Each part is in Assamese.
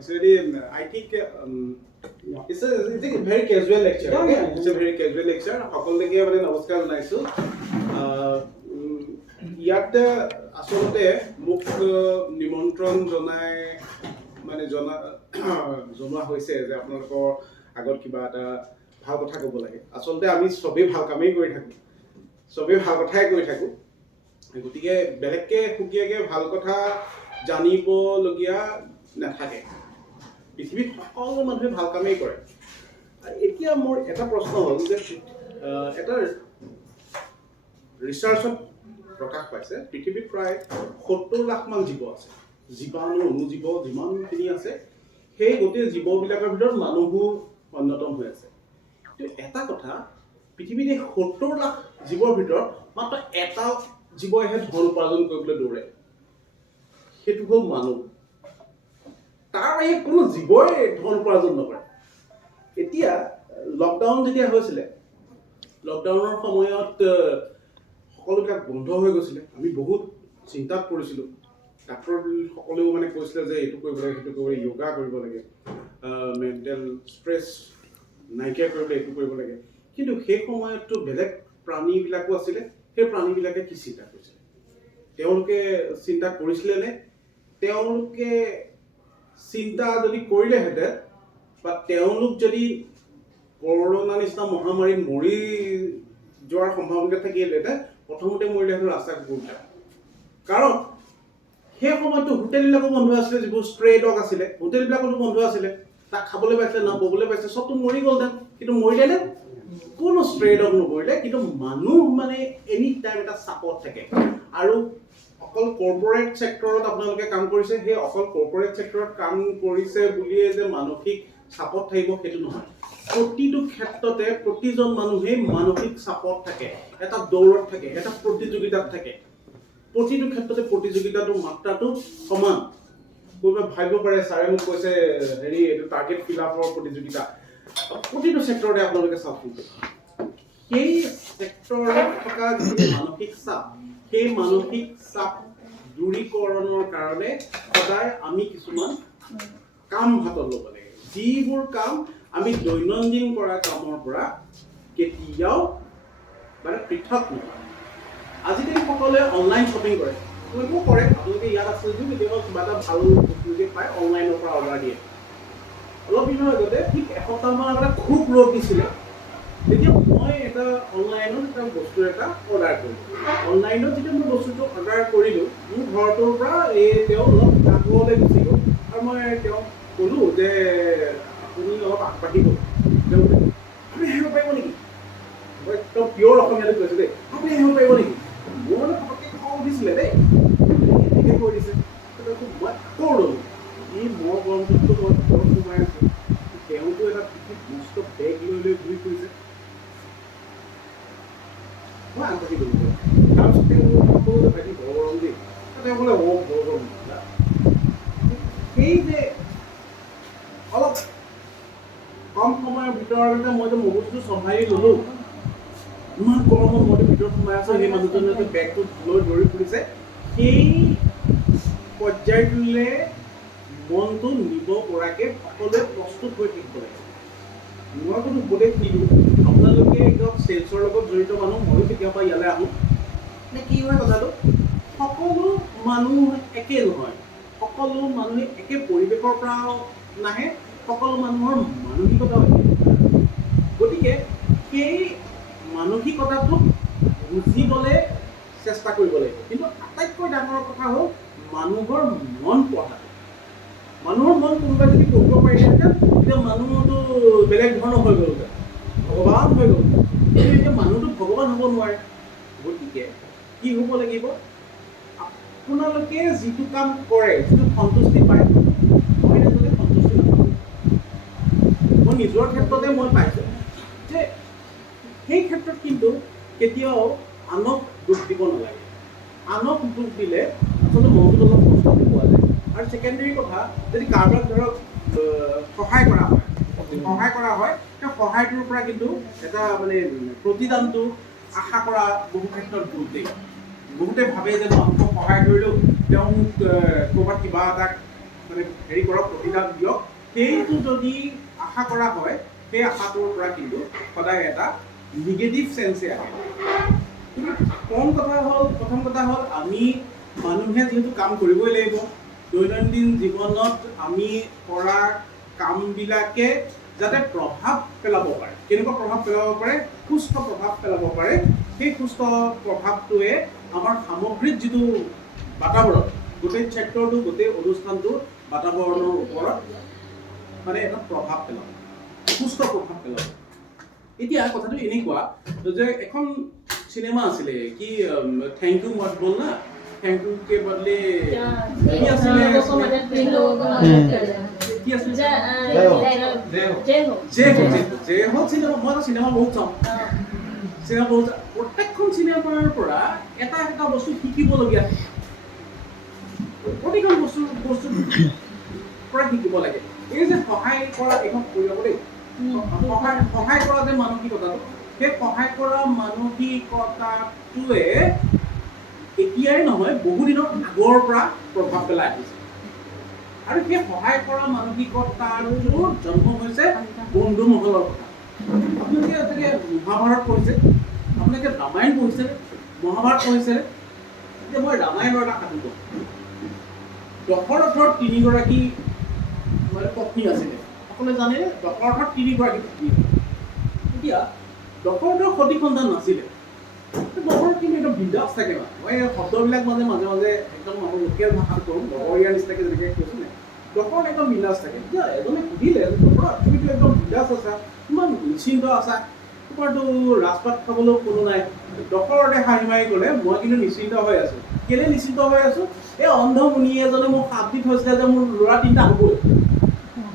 Actually, I think it's a very casual lecture. Yeah, Okay? yeah. It's a very casual lecture. সকলোকে মানে নমস্কাৰ জনাইছো। ইয়াতে আসলতে মোক নিমন্ত্ৰণ জনাই মানে জনোৱা হৈছে যে আপোনালোকৰ আগত কিবা এটা ভাল কথা ক'ব লাগে। আসলতে আমি সবেই ভাল কামেই কৰি থাকো। সবেই ভাল কথাই কৰি থাকো। গতিকে বেলেগকে সুকীয়াকে ভাল কথা জানিবলগীয়া নাথাকে। পৃথিৱীত সকলো মানুহে ভাল কামেই কৰে। এতিয়া মোৰ এটা প্ৰশ্ন হ'ল যে এটা ৰিচাৰ্চত প্ৰকাশ পাইছে পৃথিৱীত প্ৰায় 70 লাখ মান জীৱ আছে। জীৱাণু অনুজীৱ যিমানখিনি আছে সেই গোটেই জীৱবিলাকৰ ভিতৰত মানুহো অন্যতম হৈ আছে। কিন্তু এটা কথা পৃথিৱীত এই 70 লাখ জীৱৰ ভিতৰত মাত্ৰ এটা জীৱইহে ধন উপাৰ্জন কৰিবলৈ দৌৰে। সেইটো হ'ল মানুহ। তাৰ এই কোনো জীৱই ধন উপাৰ্জন নকৰে। এতিয়া লকডাউন যেতিয়া হৈছিলে লকডাউনৰ সময়ত সকলোবিলাক বন্ধ হৈ গৈছিলে। আমি বহুত চিন্তাত পৰিছিলোঁ। ডাক্তৰ সকলেও মানে কৈছিলে যে এইটো কৰিব লাগে সেইটো কৰিব লাগে, য়োগা কৰিব লাগে, মেণ্টেল ষ্ট্ৰেছ নাইকিয়া কৰিবলৈ এইটো কৰিব লাগে। কিন্তু সেই সময়ততো বেলেগ প্ৰাণীবিলাকো আছিলে। সেই প্ৰাণীবিলাকে কি চিন্তা কৰিছিলে? তেওঁলোকে চিন্তা কৰিছিলে নে? তেওঁলোকে চিন্তা যদি কৰিলেহেঁতেন বা তেওঁলোক যদি কৰোণা নিচিনা মহামাৰীত মৰি যোৱাৰ সম্ভাৱনা থাকিলেহেঁতেন প্ৰথমতে মৰিলেহেঁতেন ৰাস্তা কুকুৰবিলাক। কাৰণ সেই সময়ততো হোটেলবিলাকো বন্ধ আছিলে, যিবোৰ ষ্ট্ৰে ডগ আছিলে হোটেলবিলাকতো বন্ধ আছিলে। তাক খাবলৈ পাইছিলে না ববলৈ পাইছিলে, চবতো মৰি গ'লহেঁতেন। কিন্তু মৰিলে নে? কোনো ষ্ট্ৰে ডগ নমৰিলে। কিন্তু মানুহ মানে এনি টাইম এটা চাপত থাকে। আৰু অকল কৰ্পৰেট ছেক্টৰত আপোনালোকে কাম কৰিছে, সেই অকল কৰ্পৰেট ছেক্টৰত কাম কৰিছে বুলিয়ে যে মানসিক চাপত থাকিব সেইটো নহয়। প্ৰতিটো ক্ষেত্ৰতে প্ৰতিজন মানুহেই মানসিক চাপত থাকে, এটা দৌৰত থাকে, এটা প্ৰতিযোগিতাত থাকে। প্ৰতিটো ক্ষেত্ৰতে প্ৰতিযোগিতাটোৰ মাত্ৰাটো সমান। কোনোবাই ভাবিব পাৰে ছাৰে মোক কৈছে হেৰি এইটো টাৰ্গেট ফিল আপৰ প্ৰতিযোগিতা। প্ৰতিটো ছেক্টৰতে আপোনালোকে চাওকচোন। সেই ছেক্টৰত থকা যিখিনি মানসিক চাপ, সেই মানসিক চাপ দূৰীকৰণৰ কাৰণে সদায় আমি কিছুমান কাম হাতত ল'ব লাগে। যিবোৰ কাম আমি দৈনন্দিন কৰা কামৰ পৰা কেতিয়াও মানে পৃথক নহয়। আজিকালি সকলোৱে অনলাইন শ্বপিং কৰে। আপোনালোকেও কৰে। আপোনালোকে ইয়াত আছে যদিও কেতিয়াবা কিবা এটা ভাল বস্তু যদি পায় অনলাইনৰ পৰা অৰ্ডাৰ দিয়ে। অলপ দিনৰ আগতে ঠিক এসপ্তাহমান আগতে খুব ৰ'দ দিছিলে। তেতিয়া মই এটা অনলাইনত এটা বস্তু এটা অৰ্ডাৰ কৰিলোঁ। অনলাইনত যেতিয়া মই বস্তুটো অৰ্ডাৰ কৰিলোঁ, মোৰ ঘৰটোৰ পৰা তেওঁ অলপ আগলৈ গুচি গ'ল। আৰু মই তেওঁক ক'লোঁ যে আপুনি অলপ আগবাঢ়ি গ'ল। তেওঁ আপুনি আহিব পাৰিব নেকি? মই একদম পিয়ৰ অসমীয়াটো কৈছোঁ দেই। আপুনি আহিব পাৰিব নেকি? মোৰ মানে পটককৈ খং উঠিছিলে দেই। এনেকৈ কৈ দিছে। মই আকৌ ল'লোঁ। এই মই গৰমটোততো মই ঘৰত সোমাই আছোঁ। তেওঁতো এটা মস্ত বেগ লৈ ঘূৰি ফুৰিছে। মই আগবাঢ়ি গ'লোঁ। তাৰপিছত তেওঁ ক'লে ভাইটি বৰ গৰম দেই। তেওঁ ক'লে বৰ গৰম। সেই যে অলপ কম সময়ৰ ভিতৰতে মইতো মগজুটো চম্ভালি ল'লোঁ। ইমান গৰমত মইতো ভিতৰত সোমাই আছোঁ। সেই মানুহজনে যে বেগটো লৈ দৌৰি ফুৰিছে, সেই পৰ্যায়টোলৈ মনটো নিব পৰাকৈ সকলোৱে প্ৰস্তুত হৈ থাকিব লাগে। মই কোনো উপদেশ নিদিওঁ। আপোনালোকে একদম চেলছৰ লগত জড়িত মানুহ, ময়ো কেতিয়াবা ইয়ালৈ আহোঁ। মানে কি হয় কথাটো, সকলো মানুহ একে নহয়। সকলো মানুহে একে পৰিৱেশৰ পৰাও নাহে, সকলো মানুহৰ মানসিকতাও একে। গতিকে সেই মানসিকতাটোক বুজিবলৈ চেষ্টা কৰিব লাগিব। কিন্তু আটাইতকৈ ডাঙৰ কথা হ'ল মানুহৰ মন পঢ়াটো। মানুহৰ মন কোনোবাই যদি পঢ়িব পাৰিলেহেঁতেন তেতিয়া মানুহটো বেলেগ ধৰণৰ হৈ গ'লহেঁতেন, ভগৱান হৈ গ'ল। কিন্তু এতিয়া মানুহটো ভগৱান হ'ব নোৱাৰে। গতিকে কি হ'ব লাগিব, আপোনালোকে যিটো কাম কৰে, যিটো সন্তুষ্টি পায়, মই নিজকে সন্তুষ্টি নাপাওঁ। মই নিজৰ ক্ষেত্ৰতে মই পাইছোঁ যে সেই ক্ষেত্ৰত কিন্তু কেতিয়াও আনক দুখ দিব নালাগে। আনক দুখ দিলে আচলতে মনটোত অলপ কষ্ট পোৱা যায়। আৰু ছেকেণ্ডেৰী কথা, যদি কাৰোবাক ধৰক সহায় কৰা হয়, সেই সহায়টোৰ পৰা কিন্তু এটা মানে প্ৰতিদানটো আশা কৰা বহু ক্ষেত্ৰত ভুল দেই। বহুতে ভাবে যে মই মানুহক সহায় কৰিলোঁ, তেওঁ মোক ক'ৰবাত কিবা এটা মানে হেৰি কৰক, প্ৰতিদান দিয়ক, সেইটো যদি আশা কৰা হয়, সেই আশাটোৰ পৰা কিন্তু সদায় এটা নিগেটিভ চেন্সে আহে। কিন্তু প্ৰথম কথা হ'ল আমি মানুহে যিহেতু কাম কৰিবই লাগিব, দৈনন্দিন জীৱনত আমি কৰা কামবিলাকে যাতে প্ৰভাৱ পেলাব পাৰে। কেনেকুৱা প্ৰভাৱ পেলাব পাৰে? সুস্থ প্ৰভাৱ পেলাব পাৰে। সেই সুস্থ প্ৰভাৱটোৱে আমাৰ সামগ্ৰিক যিটো বাতাবৰণ, গোটেই চেক্টৰটো, গোটেই অনুষ্ঠানটোৰ বাতাবৰণৰ ওপৰত মানে এটা প্ৰভাৱ পেলাব, সুস্থ প্ৰভাৱ পেলাব। এতিয়া কথাটো এনেকুৱা যে এখন চিনেমা আছিলে কি থেংক ইউ মত বল না, থেংক ইউ কে বদলে কি আছিলে, কি আছিলে, জয় ho চিনেমা। মই চিনেমা বহুত চাওঁ, প্ৰত্যেকখন চিনেমাৰ পৰা এটা এটা বস্তু শিকিবলগীয়া, প্ৰতিখন বস্তুৰ পৰা শিকিব লাগে। এই যে সহায় কৰা, এইখন কৰি ল'ব দেই, সহায় কৰা যে মানসিকতাটো, সেই সহায় কৰা মানসিকতাটোৱে এতিয়াই নহয়, বহুদিনৰ আগৰ পৰা প্ৰভাৱ পেলাই আহিছে। আৰু সেই সহায় কৰা মানসিকতাটোৰ জন্ম হৈছে বন্ধু মহলৰ কথা। আপোনালোকে চাগে মহাভাৰত পঢ়িছে, আপোনালোকে ৰামায়ণ পঢ়িছে, মহাভাৰত পঢ়িছে। এতিয়া মই ৰামায়ণৰ এটা সাধু কওঁ। দশৰথৰ 3গৰাকী মানে পত্নী আছিলে। সকলোৱে জানে দশৰথৰ 3গৰাকী পত্নী আছিল। এতিয়া দশৰথৰ সতি সন্তান নাছিলে। দশৰথ কিন্তু একদম বিন্দাছ থাকে। মই শব্দবিলাক মাজে মাজে একদম আমাৰ লোকেল ভাষাত কওঁ, লগৰীয়া নিচিনাকৈ যেনেকৈ কৈছোঁ নে, দশৰথ একদম বিন্দাছ থাকে। এতিয়া এজনে সুধিলে, দশৰথ তুমিতো একদম বিন্দাছ আছা, ইমান নিশ্চিন্ত আছা, তোমাৰতো ৰাজপাত খাবলৈও কোনো নাই। দশৰথে হাঁহি মাৰি ক'লে, মই কিন্তু নিশ্চিন্ত হৈ আছোঁ। কেলে নিশ্চিন্ত হৈ আছোঁ? এই অন্ধ মুনি এজনে মোক সাপ দি থৈছিলে যে মোৰ ল'ৰা 3টা হ'বই।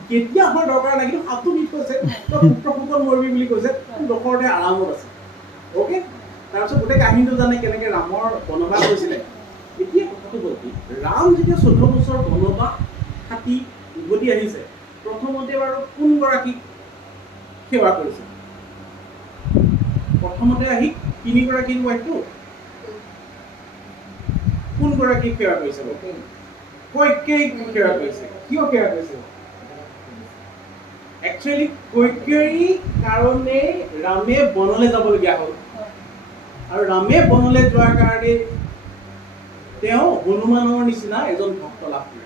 কেতিয়া আমাৰ দৰকাৰ লাগিল, সাপটো দি থৈছে, তই পুত্ৰ ফুকন মৰিবি বুলি কৈছে, দশৰথে আৰামত আছে। অ'কে, তাৰপিছত গোটেই কাহিনীটো জানে কেনেকৈ ৰামৰ বনবাস হৈছিলে। এতিয়া কথাটো হ'ল কি, ৰাম যেতিয়া 14 বছৰ বনবাস খাটি উভতি আহিছে, প্ৰথমতে বাৰু কোনগৰাকীক সেৱা কৰিছে? প্ৰথমতে আহি 3গৰাকীৰ ৱাইফটো কোনগৰাকীক সেৱা কৰিছে? কৈকেয়ীক সেৱা কৰিছে। কিয় সেৱা কৰিছে? একচুৱেলি কৈকেয়ীৰ কাৰণে ৰামে বনলৈ যাবলগীয়া হ'ল। আৰু ৰামে বনলৈ যোৱাৰ কাৰণে তেওঁ হনুমানৰ নিচিনা এজন ভক্ত লাভ কৰে।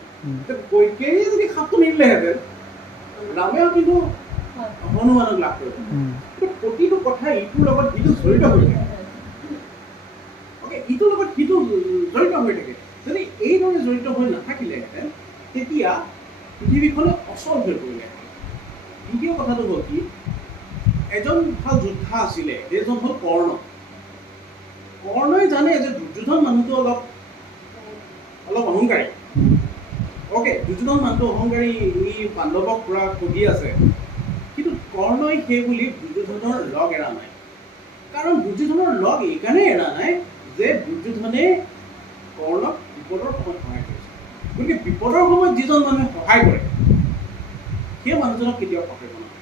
কৈকেয়ীয়ে যদি সাপটো নিদিলেহেঁতেন, ৰামেও কিন্তু হনুমানক লাভ কৰিব। প্ৰতিটো কথা ইটোৰ লগত সিটো জড়িত হৈ থাকে। ইটোৰ লগত সিটো জড়িত হৈ থাকে। যদি এইদৰে জড়িত হৈ নাথাকিলেহেঁতেন, তেতিয়া পৃথিৱীখনে অচল হৈ পৰিলেহেঁতেন। দ্বিতীয় কথাটো হ'ল কি, এজন ভাল যোদ্ধা আছিলে, সেইজন হ'ল কৰ্ণ। কৰ্ণই জানে যে দুৰ্যোধন মানুহটো অলপ অহংকাৰী। অ'কে, দুৰ্যোধন মানুহটো অহংকাৰী, ই পাণ্ডৱক পুৰা ঠগি আছে। কিন্তু কৰ্ণই সেই বুলি দুৰ্যোধনৰ লগ এৰা নাই। কাৰণ দুৰ্যোধনৰ লগ এইকাৰণে এৰা নাই যে দুৰ্যোধনে কৰ্ণক বিপদৰ সময়ত সহায় কৰিছে। গতিকে বিপদৰ সময়ত যিজন মানুহে সহায় কৰে, সেই মানুহজনক কেতিয়াও পাহৰিব নালাগে।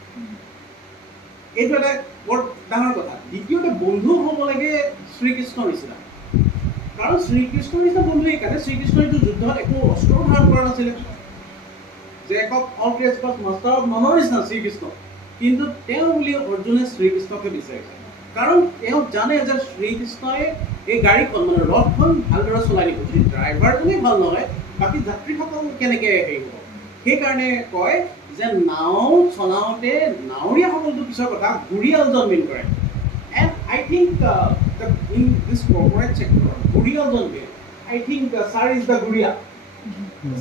এইটো এটা বৰ ডাঙৰ কথা। দ্বিতীয়তে, বন্ধু হ'ব লাগে শ্ৰীকৃষ্ণৰ নিচিনা। কাৰণ শ্ৰীকৃষ্ণৰ নিচিনা বন্ধু এইকাৰণে, শ্ৰীকৃষ্ণইতো যুদ্ধত একো অস্ত্ৰও ধাৰণ কৰা নাছিলে। Jack of all trades but master of ননৰ নিচিনা শ্ৰীকৃষ্ণ। কিন্তু তেওঁ বুলি অৰ্জুনে শ্ৰীকৃষ্ণকে বিচাৰিছে। কাৰণ তেওঁ জানে যে শ্ৰীকৃষ্ণই এই গাড়ীখন মানে ৰথখন ভালদৰে চলাই দিব। যদি ড্ৰাইভাৰজনেই ভাল নহয়, বাকী যাত্ৰীসকল কেনেকৈ হেৰি হ'ব? সেইকাৰণে কয় যে নাও চলাওঁতে নাৱৰীয়াসকলটো পিছৰ কথা, ঘূৰিয়ালজন মেইন কৰে। And I think in this corporate sector, ঘূৰিয়ালজন main. I think sir is the ঘূৰিয়াল।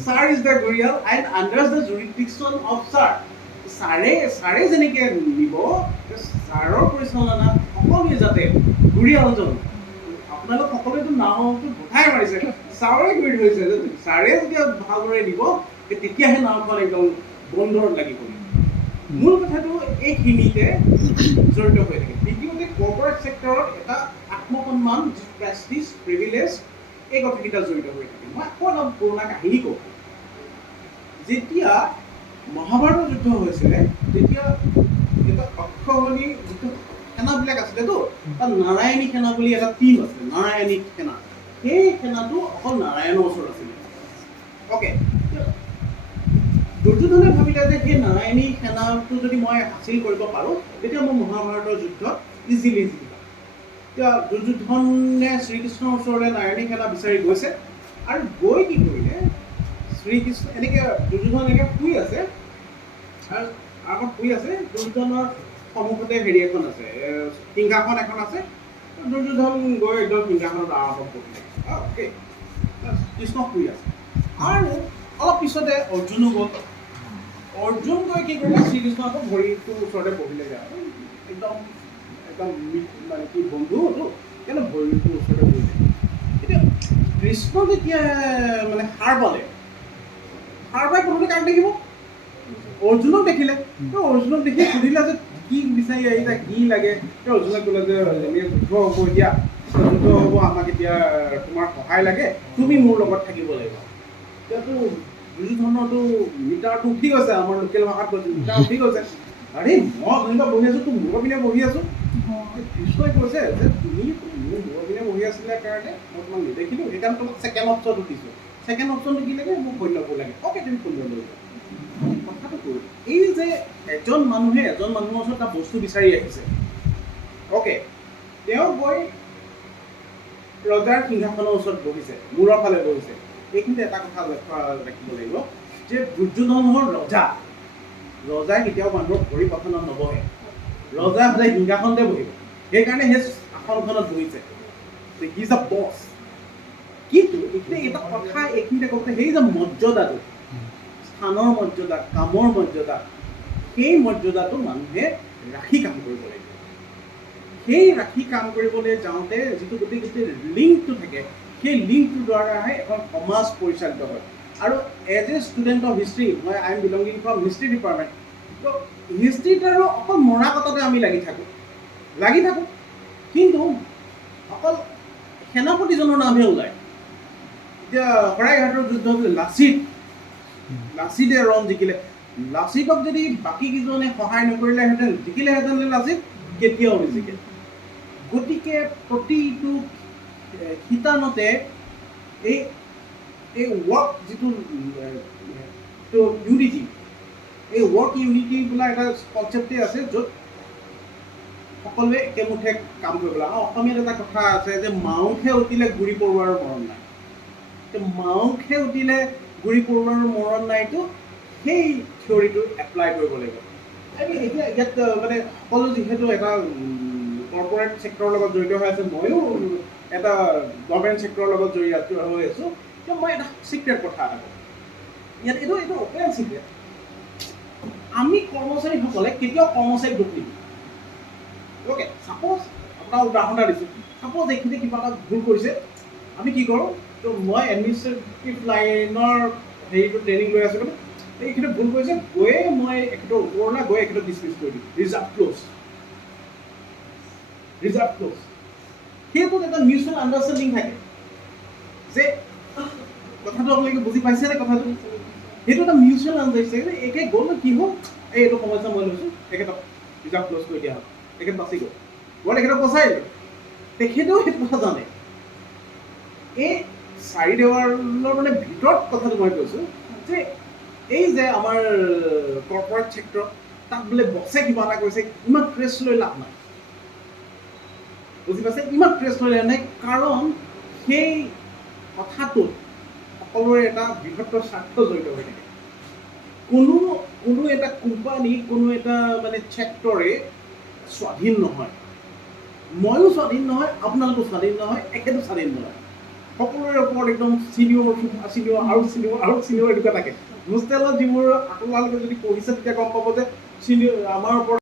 ছাৰ ইজ দ্য ঘূৰিয়াল and under the jurisdiction of sir. ছাৰে যেনেকৈ নিব, ছাৰৰ পৰিচালনা সকলোৱে যাতে ঘূৰিয়ালজন, আপোনালোক সকলোৱেতো নাওটো উঠাই মাৰিছে, ছাৰে ঘূৰি ধৰিছে যে ছাৰে যেতিয়া ভালদৰে দিব, তেতিয়াহে নাওখন একদম বন্ধৰত লাগিব। মূল কথাটো এইখিনিতে জড়িত হৈ থাকে। দ্বিতীয়তে, কৰ্পৰেট চেক্টৰত এটা আত্মসন্মান, প্ৰেষ্টিজ, প্ৰিভিলেজ, এই কথাকেইটা জড়িত হৈ থাকে। মই আকৌ অলপ পুৰণা কাহিনী কওঁ। যেতিয়া মহাভাৰতৰ যুদ্ধ হৈছিলে, তেতিয়া এটা অক্ষবলী যিটো সেনাবিলাক আছিলেতো, তাত নাৰায়ণী সেনা বুলি এটা টিম আছিলে, নাৰায়ণী সেনা। সেই সেনাটো অকল নাৰায়ণৰ ওচৰত আছিলে। অ'কে, দুৰ্যোধনে ভাবিলে যে সেই নাৰায়ণী সেনাটো যদি মই হাসিল কৰিব পাৰোঁ তেতিয়া মই মহাভাৰতৰ যুদ্ধত ইজিলি জিকিম। এতিয়া দুৰ্যোধনে শ্ৰীকৃষ্ণৰ ওচৰলৈ নাৰায়ণী সেনা বিচাৰি গৈছে আৰু গৈ কি কৰিলে শ্ৰীকৃষ্ণ এনেকৈ দুৰ্যোধন এনেকৈ শুই আছে আৰু আগত শুই আছে। দুৰ্যোধনৰ সন্মুখতে হেৰি এখন আছে, সিংহাসন এখন আছে। দুৰ্যোধন গৈ একদম সিংহাসনত আৰামত বহিলে। অ'কে, কৃষ্ণ শুই আছে আৰু অলপ পিছতে অৰ্জুনো গ'ল। অৰ্জুন গৈ কি কৰিলে শ্ৰীকৃষ্ণ আকৌ ভৰিটোৰ ওচৰতে বহিলেগৈ আৰু একদম একদম মানে কি বন্ধুটো কিন্তু ভৰিটোৰ ওচৰতে বহিলে। এতিয়া কৃষ্ণ যেতিয়া মানে সাৰ পালে, সাৰ পাই প্ৰথমতে কাক দেখিব? অৰ্জুনক দেখিলে। অৰ্জুনক দেখি সুধিলে যে কি বিচাৰি আহিছা, কি লাগে? অৰ্জুনে ক'লে যে যুদ্ধ হ'ব, এতিয়া যুদ্ধ হ'ব, আমাক এতিয়া তোমাৰ সহায় লাগে, তুমি মোৰ লগত থাকিব লাগিব। এতিয়াতো দুৰ্যোধনৰতো মিটাৰটো উঠি গৈছে, আমাৰ লোকেল ভাষাত কৈছে মিটাৰ উঠি গৈছে। আৰে মই যেনিবা বহি আছোঁ, তোৰ মূৰৰ পিনে বহি আছোঁ। কৃষ্ণই কৈছে যে তুমি মোৰ মূৰৰ পিনে বহি আছিলে কাৰণে মই তোমাক নেদেখিলোঁ, সেইকাৰণে তোমাক ছেকেণ্ড অপশ্যনটো দিছোঁ। ছেকেণ্ড অপশ্যনটো কি লাগে? মোক সৈন্য লাগে। অ'কে, তুমি সৈন্য লৈ যোৱা। কথাটো কৈ এই যে এজন মানুহে এজন মানুহৰ ওচৰত এটা বস্তু বিচাৰি আহিছে। অ'কে, তেওঁ গৈ ৰজাৰ সিংহাসনৰ ওচৰত বহিছে, মূৰৰ ফালে বহিছে। এইখিনিতে এটা কথা লক্ষ্য ৰাখিব লাগিব যে দুৰ্যোধন হ'ল ৰজা। ৰজাই কেতিয়াও মানুহৰ ভৰি পথনত নবহে। ৰজা সদায় সিংহাসনতে বহিব, সেইকাৰণে সেই আসনখনত বহিছে। হি ইজ আ বছ। কিন্তু এইখিনি এটা কথা এইখিনিতে কওঁতে সেই যে মৰ্যাদাটো, স্থানৰ মৰ্যাদা, কামৰ মৰ্যাদা, সেই মৰ্যাদাটো মানুহে ৰাখি কাম কৰিব লাগিব। সেই ৰাখি কাম কৰিবলৈ যাওঁতে যিটো গোটেই লিংকটো থাকে, সেই লিংকটোৰ দ্বাৰাহে এখন সমাজ পৰিচালিত হয়। আৰু as a student of history, I am belonging from history department. তো হিষ্ট্ৰীত আৰু অকল মৰা কটাতে আমি লাগি থাকোঁ। কিন্তু অকল সেনাপতিজনৰ নামহে ওলায়। এতিয়া শৰাইঘাটৰ যুদ্ধ লাচিতে ৰণ জিকিলে। লাচিতক যদি বাকী কেইজনে সহায় নকৰিলেহেঁতেন, জিকিলেহেঁতেন লাচিত? কেতিয়াও নিজিকে। গতিকে প্ৰতিটো শিতানতে এই ৱৰ্ক যিটো ইউনিটি, এই ৱৰ্ক ইউনিটি বোলা এটা কনচেপ্টেই আছে, য'ত সকলোৱে একেমুঠে কাম কৰিব লাগে। অসমীয়াত এটা কথা আছে যে মাউসে উঠিলে গুৰি পৰুৱাৰ মৰণ নাই। মাউসে উঠিলে গুৰি পৰুৱাৰ মৰণ নাইতো সেই থিয়ৰিটো এপ্লাই কৰিব লাগিব। এতিয়া ইয়াত মানে সকলো যিহেতু এটা কৰ্পৰেট ছেক্টৰৰ লগত জড়িত হৈ আছে, ময়ো এটা গভৰ্ণমেণ্ট ছেক্টৰৰ লগত জড়িত হৈ আছোঁ। এতিয়া মই এটা চিক্ৰেট কথা এটা কওঁ ইয়াত, এইটো অপেন চিক্ৰেট। আমি কৰ্মচাৰীসকলে কেতিয়াও কৰ্মচাৰীক দোষ নিদিওঁ। অ'কে, ছাপ'জ আপোনাৰ উদাহৰণ এটা দিছোঁ। ছাপ'জ এইখিনি কিবা এটা ভুল কৰিছে, আমি কি কৰোঁ? তো মই এডমিনিষ্ট্ৰেটিভ লাইনৰ হেৰিটো ট্ৰেইনিং লৈ আছোঁ, এইখিনি ভুল কৰিছে, গৈয়ে মই এখেতৰ ওপৰলৈ গৈ এখেতক ডিছমিছ কৰি দিম। Reserve close. সেইটোত এটা মিউচুৱেল আণ্ডাৰষ্টেণ্ডিং থাকে যে কথাটো আপোনালোকে বুজি পাইছেনে? কথাটো সেইটো এটা মিউচুৱেল আণ্ডাৰষ্টেণ্ডিং। একে গ'ল কি হ'ল, এইটো সমস্যা মই লৈছোঁ, তেখেতক ৰিজাৰ্ভ ক্ল'জ কৰি দিয়া হ'ল, তেখেত বাচি গ'ল। মই তেখেতক বচাইলোঁ, তেখেতেও সেইটো কথা জানে। এই চাৰি দেৱালৰ মানে ভিতৰত কথাটো মই কৈছোঁ যে এই যে আমাৰ কৰ্পৰেট ছেক্টৰ, তাত বোলে বছে কিবা এটা কৰিছে, ইমান ট্ৰেছ লৈ লাভ নাই। বুজি পাইছে? ইমান ট্ৰেছ লৈ লাভ নাই, কাৰণ সেই কথাটোত সকলোৰে এটা বৃহত্তৰ স্বাৰ্থ জড়িত হৈ থাকে। কোনো এটা কোম্পানী, কোনো এটা মানে ছেক্টৰে স্বাধীন নহয়। ময়ো স্বাধীন নহয়, আপোনালোকো স্বাধীন নহয়, একেটো স্বাধীন নহয়। সকলোৰে ওপৰত একদম চিনিয়ৰ এনেকুৱা থাকে। হোষ্টেলত যিবোৰ আপোনালোকে যদি পঢ়িছে তেতিয়া গম পাব যে আমাৰ ওপৰত